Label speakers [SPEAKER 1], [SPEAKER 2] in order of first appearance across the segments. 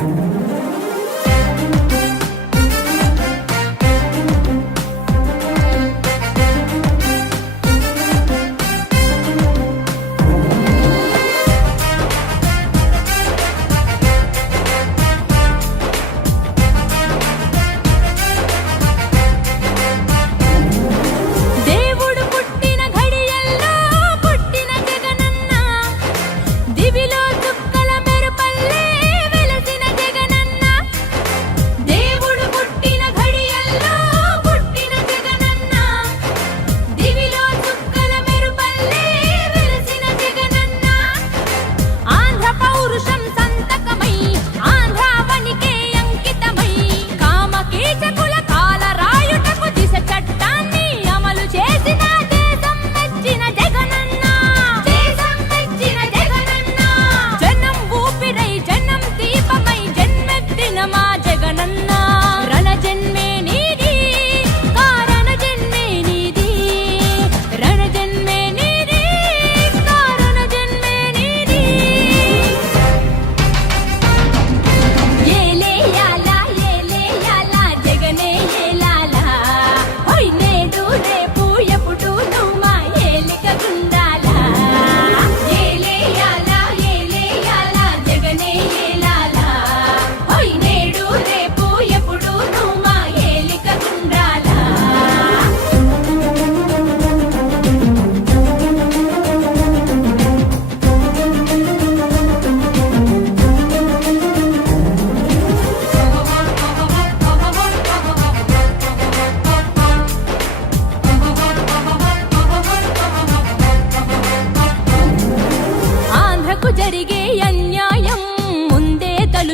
[SPEAKER 1] thank you.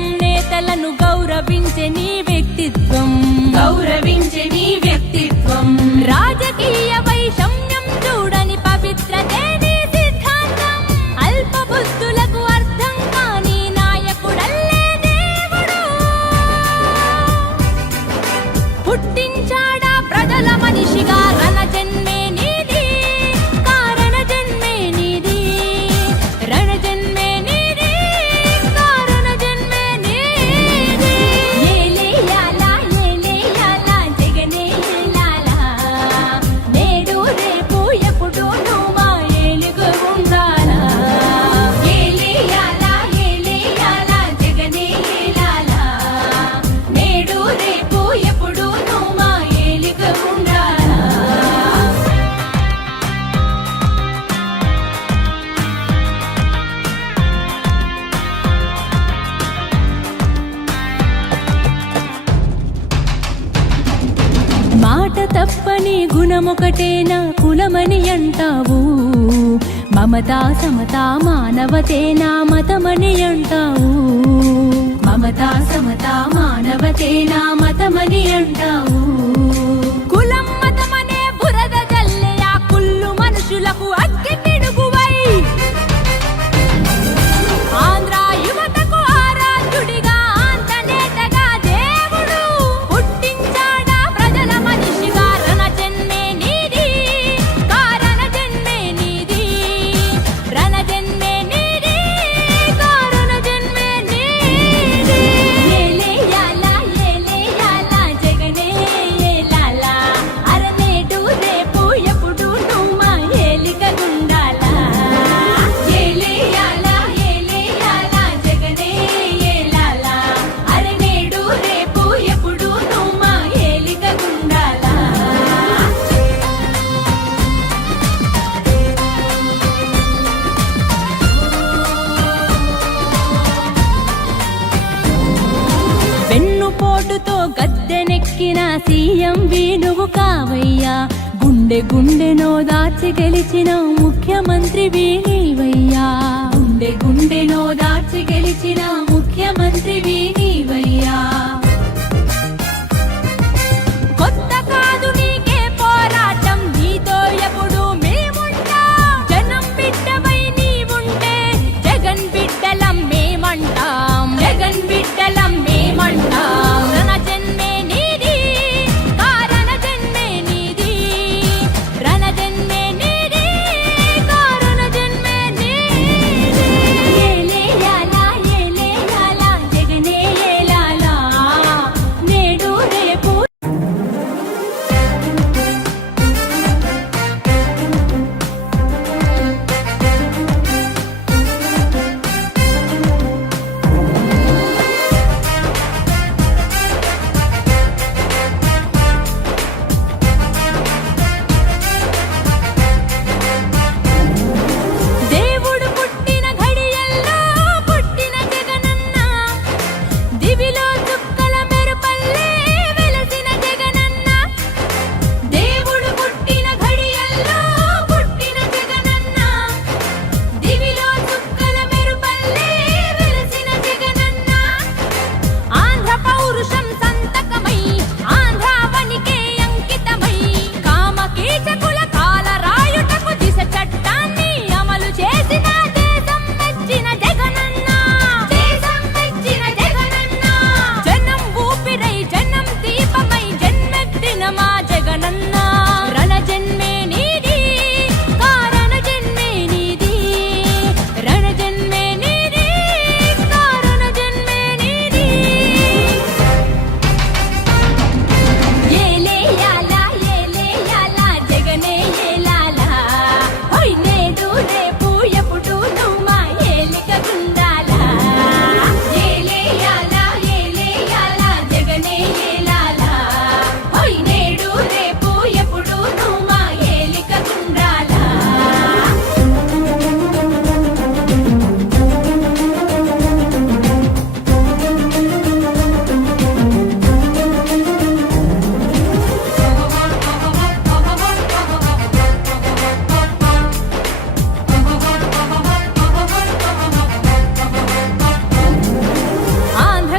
[SPEAKER 1] నేతలను గౌరవించే నీవే గుణమొకటేనా కులమని అంటావు? మమత సమత మానవతే నా మతమని అంటావు? మమత సమత మానవతే నా మతమని అంటావు? నువ్వు కావయ్యా. గుండె గుండెనో దాచి గెలిచిన ముఖ్యమంత్రి వీణీవయ్యా. గుండె గుండెనో దాచి గెలిచిన ముఖ్యమంత్రి వీణీవయ్యా.